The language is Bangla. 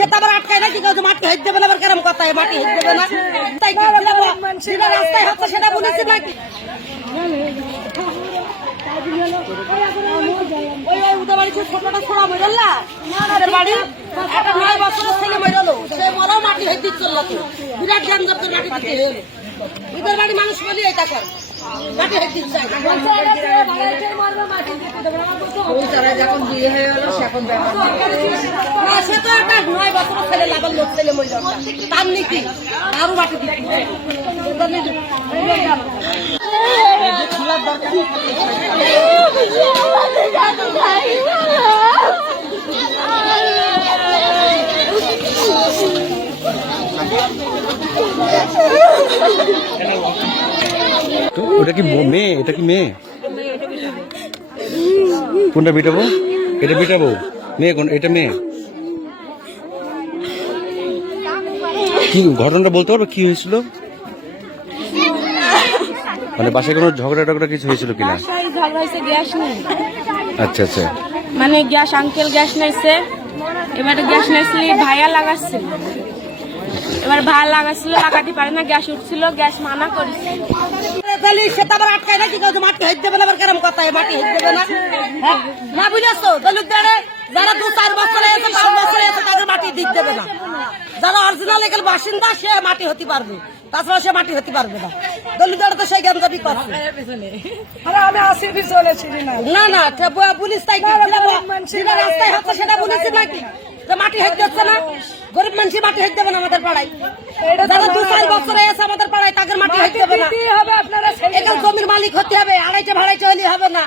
সেটা আবার আটকায় না কি কাজ মাটি হেঁটে দেবে না আবার কেরম কথা মাটি হেঁটে দেবে না তাই রাস্তায় হচ্ছে সেটা বলেছি নাকি উদা বাড়ি ছোটটা ছোড়া মরল বাড়ি একটা 9 বছরের ছেলে মরল সে মরাও মাটি হেঁটে চলল বিরাট জ্ঞান দপ্তর মাটি দিতে হলো উদার বাড়ি মানুষ বলি এটা কর মাটি হেঁটে দিচ্ছে যখন বিয়ে হয়ে গেল সেখন সে তো একটা 9 বছরের ছেলে লাগার লোক ছেলে মরল তার নীতি আরো মাটি দিচ্ছে ওটা কি মেয়ে? এটা কি মেয়ে? কোনটা বিটাবো? এটা বিটাবো মেয়ে কোন? এটা মেয়ে। কি ঘটনাটা বলতে পারবো কি হয়েছিল? মানে বাসায় কোনো ঝগড়া টগড়া কিছু হয়েছিল কিনা? ঝগড়া হয়েছে গ্যাস নেই। আচ্ছা আচ্ছা মানে গ্যাস আঙ্কেল গ্যাস নাইছে এবারে গ্যাস নাইছিল ভাইয়া লাগাচ্ছিল এবার ভাই লাগাচ্ছিল লাগাতে পারে না গ্যাস উঠছিল গ্যাস মানা করেছে সেটা আবার আটকায় না কি কাজ মাটি হেঁটে দেবে না আবার কেরম কথা মাটি হেঁটে দেবে না না বুঝেছো দলিতদারে যারা 2-4 বছরে আছে 5 বছরে আছে তাদের মাটি দিতে দেবে না যারা অরিজিনাল এখানে বাসিন্দা সে মাটি হতে পারবে তাছাড়া সে মাটি হতে পারবে না দলিতদারে তো সেই জ্ঞানদাবি করছে আমি আসি পিছনে ছিলি না না না পুলিশ তাই রাস্তায় হচ্ছে সেটা বলেছি নাকি মাটি হেঁটে যাচ্ছে না গরিব মানুষ মাটি হেঁটে দেবে না আমাদের পাড়ায় যারা 2-4 বছরে এসে আমাদের পাড়ায় তাদের মাটি হেঁটে দেবে না আপনারা এখানে জমির মালিক হতে হবে আড়াইটে ভাড়াইটে হলে হবে না